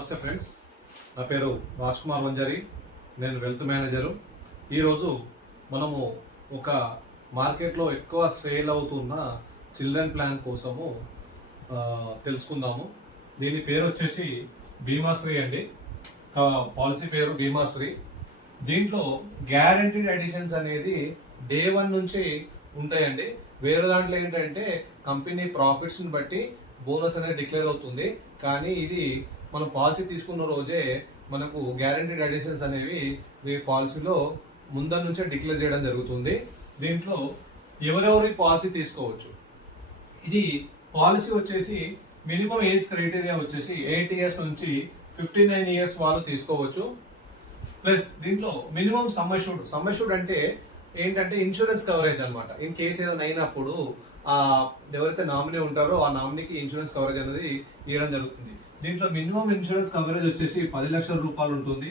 నమస్తే ఫ్రెండ్స్, నా పేరు రాజ్ కుమార్ వంజారి. నేను వెల్త్ మేనేజరు. ఈరోజు మనము ఒక మార్కెట్లో ఎక్కువ సేల్ అవుతున్న చిల్డ్రన్ ప్లాన్ కోసము తెలుసుకుందాము. దీని పేరు వచ్చేసి బీమాశ్రీ అండి. పాలసీ పేరు బీమాశ్రీ. దీంట్లో గ్యారంటీడ్ ఎడిషన్స్ అనేది డే 1 నుంచి ఉంటాయండి. వేరే దాంట్లో ఏంటంటే కంపెనీ ప్రాఫిట్స్ని బట్టి బోనస్ అనేది డిక్లేర్ అవుతుంది. కానీ ఇది మనం పాలసీ తీసుకున్న రోజే మనకు గ్యారంటీడ్ ఎడిషన్స్ అనేవి మీ పాలసీలో ముందర నుంచే డిక్లేర్ చేయడం జరుగుతుంది. దీంట్లో ఎవరెవరి పాలసీ తీసుకోవచ్చు. ఇది పాలసీ వచ్చేసి మినిమం ఏజ్ క్రైటీరియా వచ్చేసి 8 ఇయర్స్ నుంచి 59 ఇయర్స్ వాళ్ళు తీసుకోవచ్చు. ప్లస్ దీంట్లో మినిమం సమ్మష్యూర్డ్ అంటే ఏంటంటే ఇన్సూరెన్స్ కవరేజ్ అనమాట. ఇన్ కేసు ఏదైనా అయినప్పుడు ఎవరైతే నామినీ ఉంటారో ఆ నామినీకి ఇన్సూరెన్స్ కవరేజ్ అనేది ఇవ్వడం జరుగుతుంది. దీంట్లో మినిమం ఇన్సూరెన్స్ కవరేజ్ వచ్చేసి 10 లక్షల రూపాయలు ఉంటుంది.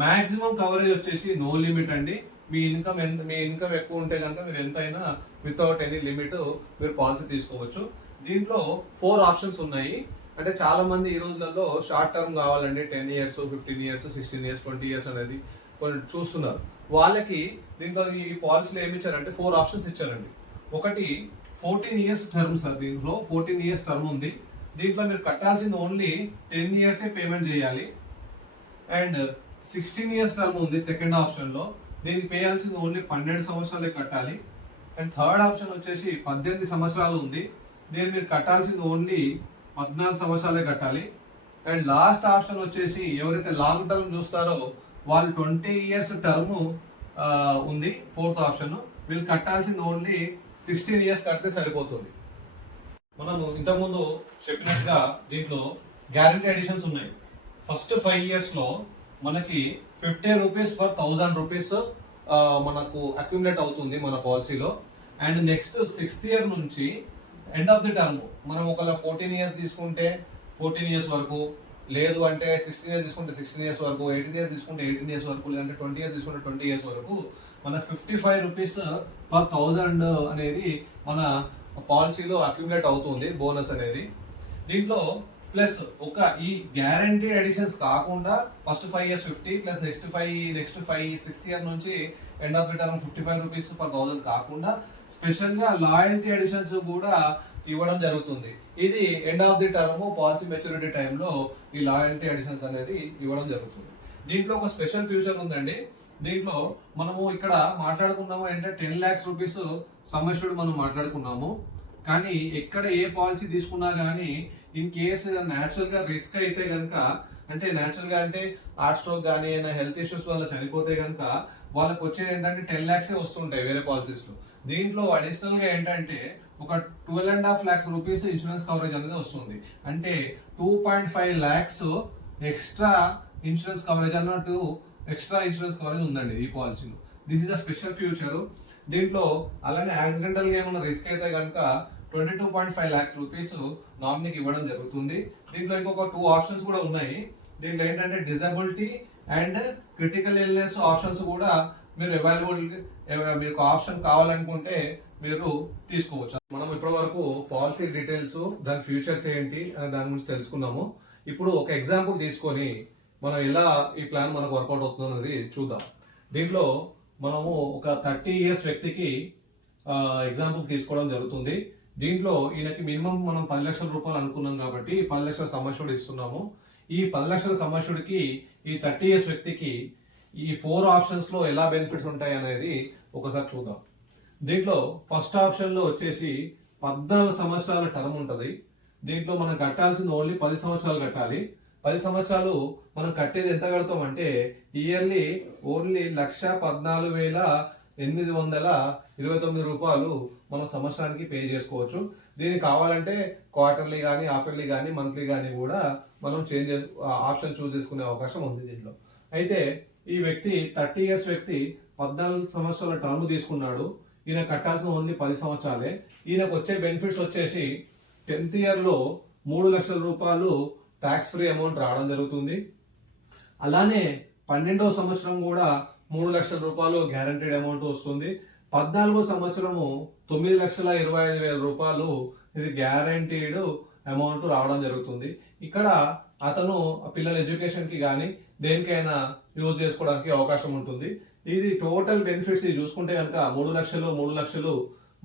మాక్సిమం కవరేజ్ వచ్చేసి నో లిమిట్ అండి. మీ ఇన్కమ్ ఎక్కువ ఉంటే కనుక మీరు ఎంతైనా వితౌట్ ఎనీ లిమిట్ మీరు పాలసీ తీసుకోవచ్చు. దీంట్లో 4 ఆప్షన్స్ ఉన్నాయి. అంటే చాలా మంది ఈ రోజులలో షార్ట్ టర్మ్ కావాలండి, 10 ఇయర్స్, 15 ఇయర్స్, 16 ఇయర్స్, 20 ఇయర్స్ అనేది కొన్ని చూస్తున్నారు. వాళ్ళకి దీంట్లో ఈ పాలసీలో ఏమి ఇచ్చారంటే 4 ఆప్షన్స్ ఇచ్చారండి. ఒకటి 14 ఇయర్స్ టర్మ్ సార్. దీంట్లో 14 ఇయర్స్ టర్మ్ ఉంది. దీంట్లో మీరు కట్టాల్సింది ఓన్లీ 10 ఇయర్సే పేమెంట్ చేయాలి. అండ్ 16 ఇయర్స్ టర్మ్ ఉంది సెకండ్ ఆప్షన్లో. దీనికి పేయాల్సింది ఓన్లీ 12 సంవత్సరాలే కట్టాలి. అండ్ థర్డ్ ఆప్షన్ వచ్చేసి 18 సంవత్సరాలు ఉంది. దీన్ని మీరు కట్టాల్సింది ఓన్లీ 14 సంవత్సరాలే కట్టాలి. అండ్ లాస్ట్ ఆప్షన్ వచ్చేసి ఎవరైతే లాంగ్ టర్మ్ చూస్తారో వాళ్ళు 20 ఇయర్స్ టర్మ్ ఉంది ఫోర్త్ ఆప్షన్. వీళ్ళు కట్టాల్సింది ఓన్లీ 16 ఇయర్స్ కడితే సరిపోతుంది. మనము ఇంతకుముందు చెప్పినట్టుగా దీంట్లో గ్యారంటీ ఎడిషన్స్ ఉన్నాయి. ఫస్ట్ 5 ఇయర్స్లో మనకి 50 రూపీస్ పర్ 1000 రూపీస్ మనకు అక్యుములేట్ అవుతుంది మన పాలసీలో. అండ్ నెక్స్ట్ 6th ఇయర్ నుంచి ఎండ్ ఆఫ్ ది టర్మ్ మనం ఒకవేళ 14 ఇయర్స్ తీసుకుంటే 14 ఇయర్స్ వరకు, లేదు అంటే 16 ఇయర్స్ తీసుకుంటే 16 ఇయర్స్ వరకు, 18 ఇయర్స్ తీసుకుంటే 18 ఇయర్స్ వరకు, లేదంటే 20 ఇయర్స్ తీసుకుంటే 20 ఇయర్స్ వరకు మన 55 రూపీస్ పర్ 1000 అనేది మన పాలసీలో అక్యుములేట్ అవుతుంది బోనస్ అనేది. దీంట్లో ప్లస్ ఒక ఈ గ్యారంటీ ఎడిషన్స్ కాకుండా first 5 years 50 plus next 5 6th year నుంచి end of the term 55 rupees per 1000 కాకుండా స్పెషల్గా లాయల్టీ ఎడిషన్స్ కూడా ఇవ్వడం జరుగుతుంది. ఇది end of the term policy maturity టైంలో ఈ లాయల్టీ ఎడిషన్స్ అనేది ఇవ్వడం జరుగుతుంది. దీంట్లో ఒక స్పెషల్ ఫ్యూచర్ ఉందండి. దీంట్లో మనము ఇక్కడ మాట్లాడుకున్నాము అంటే 10 lakhs రూపీస్ సమ్మష్యూర్డ్ మనం మాట్లాడుకున్నాము. కానీ ఎక్కడ ఏ పాలసీ తీసుకున్నా కానీ ఇన్ కేసు న్యాచురల్గా రిస్క్ అయితే కనుక, అంటే న్యాచురల్గా అంటే హార్ట్ స్ట్రోక్ కానీ ఏదైనా హెల్త్ ఇష్యూస్ వల్ల చనిపోతే కనుక వాళ్ళకి వచ్చేది ఏంటంటే 10 lakhs వస్తుంటాయి వేరే పాలసీస్లో. దీంట్లో అడిషనల్గా ఏంటంటే ఒక 12.5 lakhs రూపీస్ ఇన్సూరెన్స్ కవరేజ్ అనేది వస్తుంది. అంటే 2.5 lakhs ఎక్స్ట్రా ఇన్సూరెన్స్ కవరేజ్ అన్నట్టు ఎక్స్ట్రా ఇన్సూరెన్స్ కవరేజ్ ఉందండి ఈ పాలసీలో. This is a special future. దీంట్లో అలానే యాక్సిడెంటల్గా ఏమైనా రిస్క్ అయితే కనుక 22.5 lakhs రూపీస్ నామినీకి ఇవ్వడం జరుగుతుంది. దీంట్లో ఇంకొక 2 ఆప్షన్స్ కూడా ఉన్నాయి. దీంట్లో ఏంటంటే disability and critical illness options కూడా మీరు మీకు ఆప్షన్ కావాలనుకుంటే మీరు తీసుకోవచ్చు. మనం ఇప్పటి వరకు పాలసీ డీటెయిల్స్, దాని ఫ్యూచర్స్ ఏంటి అనే దాని గురించి తెలుసుకున్నాము. ఇప్పుడు ఒక ఎగ్జాంపుల్ తీసుకొని మనం ఎలా ఈ ప్లాన్ మనకు వర్కౌట్ అవుతుంది అనేది చూద్దాం. దీంట్లో మనము ఒక 30 ఇయర్స్ వ్యక్తికి ఎగ్జాంపుల్ తీసుకోవడం జరుగుతుంది. దీంట్లో ఈయనకి మినిమం మనం 10 లక్షల రూపాయలు అనుకున్నాం కాబట్టి 10 లక్షల సమ్మష్యూర్డ్ ఇస్తున్నాము. ఈ 10 లక్షల సమ్మష్యూర్డ్కి ఈ 30 ఇయర్స్ వ్యక్తికి ఈ 4 ఆప్షన్స్లో ఎలా బెనిఫిట్స్ ఉంటాయి అనేది ఒకసారి చూద్దాం. దీంట్లో ఫస్ట్ ఆప్షన్లో వచ్చేసి 14 సంవత్సరాల టర్మ్ ఉంటుంది. దీంట్లో మనం కట్టాల్సింది ఓన్లీ 10 సంవత్సరాలు కట్టాలి. 10 సంవత్సరాలు మనం కట్టేది ఎంత కడతాం అంటే ఇయర్లీ ఓన్లీ 1,14,829 రూపాయలు మనం సంవత్సరానికి పే చేసుకోవచ్చు. దీనికి కావాలంటే క్వార్టర్లీ కానీ, హాఫర్లీ కానీ, మంత్లీ కానీ కూడా మనం ఆప్షన్ చూస్ చేసుకునే అవకాశం ఉంది దీంట్లో. అయితే ఈ వ్యక్తి 30 ఇయర్స్ వ్యక్తి 14 సంవత్సరాల టర్మ్ తీసుకున్నాడు. ఈయన కట్టాల్సిన ఓన్లీ 10 సంవత్సరాలే. ఈయనకు వచ్చే బెనిఫిట్స్ వచ్చేసి 10th ఇయర్లో 3 లక్షల రూపాయలు ట్యాక్స్ ఫ్రీ అమౌంట్ రావడం జరుగుతుంది. అలానే 12వ సంవత్సరం కూడా 3 లక్షల రూపాయలు గ్యారంటీడ్ అమౌంట్ వస్తుంది. 14వ సంవత్సరము 9,25,000 రూపాయలు ఇది గ్యారంటీడ్ అమౌంట్ రావడం జరుగుతుంది. ఇక్కడ అతను ఆ పిల్లల ఎడ్యుకేషన్కి కానీ దేనికైనా యూజ్ చేసుకోవడానికి అవకాశం ఉంటుంది. ఇది టోటల్ బెనిఫిట్స్ ఇది చూసుకుంటే కనుక 3 లక్షలు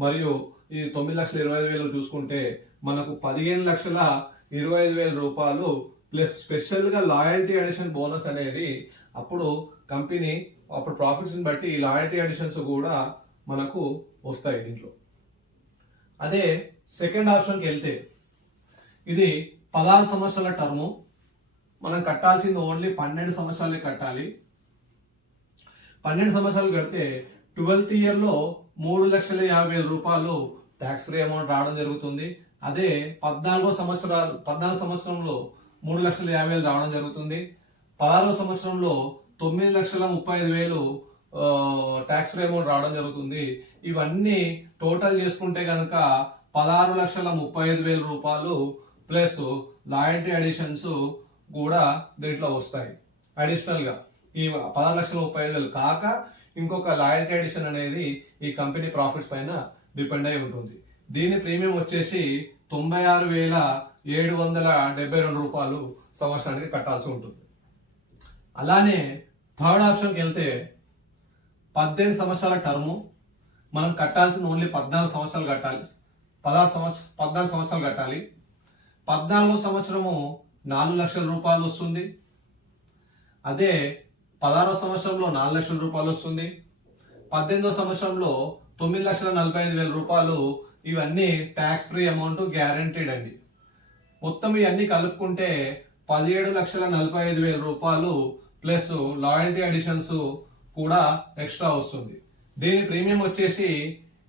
మరియు ఈ 9,25,000 చూసుకుంటే మనకు 15,25,000 రూపాయలు ప్లస్ స్పెషల్గా లాయల్టీ అడిషన్ బోనస్ అనేది అప్పుడు కంపెనీ అప్పుడు ప్రాఫిట్స్ని బట్టి ఈ లాయల్టీ అడిషన్స్ కూడా మనకు వస్తాయి దీంట్లో. అదే సెకండ్ ఆప్షన్కి వెళ్తే ఇది 16 సంవత్సరాల టర్ము, మనం కట్టాల్సింది ఓన్లీ 12 సంవత్సరాలే కట్టాలి. 12 సంవత్సరాలు కడితే 12th ఇయర్లో 3,50,000 రూపాయలు ట్యాక్స్ ఫ్రీ అమౌంట్ రావడం జరుగుతుంది. అదే 14 సంవత్సరంలో 3,50,000 రావడం జరుగుతుంది. 16వ సంవత్సరంలో 9,35,000 ట్యాక్స్ ఫ్రీ అమౌంట్ రావడం జరుగుతుంది. ఇవన్నీ టోటల్ చేసుకుంటే కనుక 16,35,000 రూపాయలు ప్లస్ లాయల్టీ అడిషన్స్ కూడా దీంట్లో వస్తాయి. అడిషనల్గా ఈ 16,35,000 కాక ఇంకొక లాయల్టీ అడిషన్ అనేది ఈ కంపెనీ ప్రాఫిట్స్ పైన డిపెండ్ అయి ఉంటుంది. దీని ప్రీమియం వచ్చేసి 96,772 రూపాయలు సంవత్సరానికి కట్టాల్సి ఉంటుంది. అలానే థర్డ్ ఆప్షన్కి వెళ్తే 18 సంవత్సరాల టర్ము, మనం కట్టాల్సింది ఓన్లీ 14 సంవత్సరాలు కట్టాలి. 14 సంవత్సరాలు కట్టాలి. 14వ సంవత్సరము 4 లక్షల రూపాయలు వస్తుంది. అదే 16వ సంవత్సరంలో 4 లక్షల రూపాయలు వస్తుంది. 18వ సంవత్సరంలో 9,45,000 రూపాయలు. ఇవన్నీ ట్యాక్స్ ఫ్రీ అమౌంట్ గ్యారంటీడ్ అండి. మొత్తం ఇవన్నీ కలుపుకుంటే 17,45,000 రూపాయలు ప్లస్ లాయల్టీ అడిషన్స్ కూడా ఎక్స్ట్రా వస్తుంది. దీని ప్రీమియం వచ్చేసి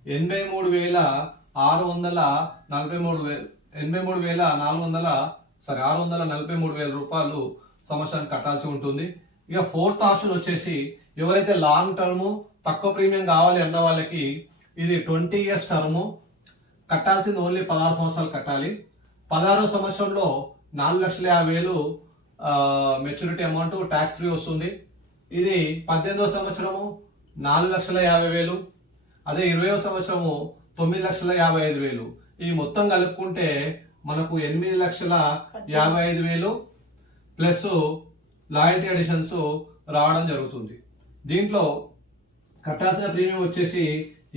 643,000 రూపాయలు సంవత్సరానికి కట్టాల్సి ఉంటుంది. ఇక ఫోర్త్ ఆప్షన్ వచ్చేసి ఎవరైతే లాంగ్ టర్మ్ తక్కువ ప్రీమియం కావాలి అన్న వాళ్ళకి ఇది 20 years టర్ము, కట్టాల్సింది ఓన్లీ 16 సంవత్సరాలు కట్టాలి. 16వ సంవత్సరంలో 4,50,000 మెచ్యూరిటీ అమౌంట్ ట్యాక్స్ ఫ్రీ వస్తుంది. ఇది 18వ సంవత్సరము 4,50,000. అదే 20వ సంవత్సరము 9,55,000. ఈ మొత్తం కలుపుకుంటే మనకు 8,55,000 ప్లస్ లాయల్టీ అడిషన్స్ రావడం జరుగుతుంది. దీంట్లో కట్టాల్సిన ప్రీమియం వచ్చేసి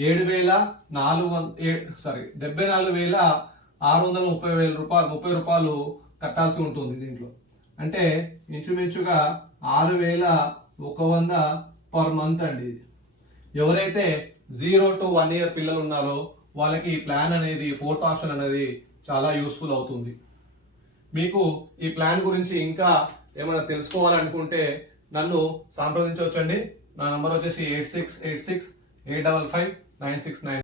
74,630 రూపాయలు కట్టాల్సి ఉంటుంది. దీంట్లో అంటే ఇంచుమించుగా 6,100 పర్ మంత్ అండి. ఎవరైతే 0 to 1 year పిల్లలు ఉన్నారో వాళ్ళకి ఈ ప్లాన్ అనేది ఫోర్త్ ఆప్షన్ అనేది చాలా యూస్ఫుల్ అవుతుంది. మీకు ఈ ప్లాన్ గురించి ఇంకా ఏమైనా తెలుసుకోవాలనుకుంటే నన్ను సంప్రదించవచ్చండి. నా నంబర్ వచ్చేసి 8686 855 969.